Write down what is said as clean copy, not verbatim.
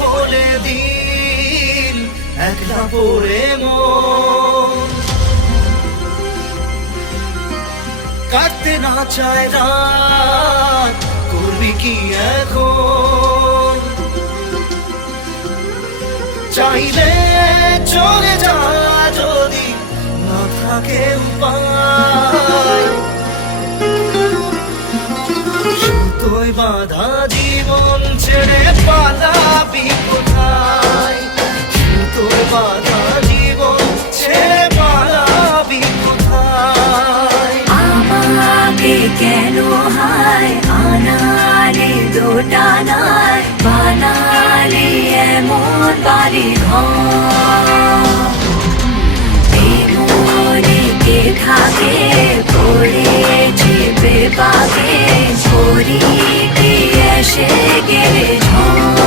হলে দিন একলা পড়ে মন কাটতে না চায় রাত করবি কি এখন চাইলে চলে যা যদি না থাকে উপায় সুতোয় বাঁধা জীবন ছেড়ে পালাবি কোথায় সুতোয় বাঁধা জীবন ছেড়ে পালাবি কোথায় আমাকে কেন হায় আনালে দোটানায় বানালে এমন বাড়ি ঘর মনে কে থাকে পড়েছে বেবাকে পরি কি এসে গেলে ঝড়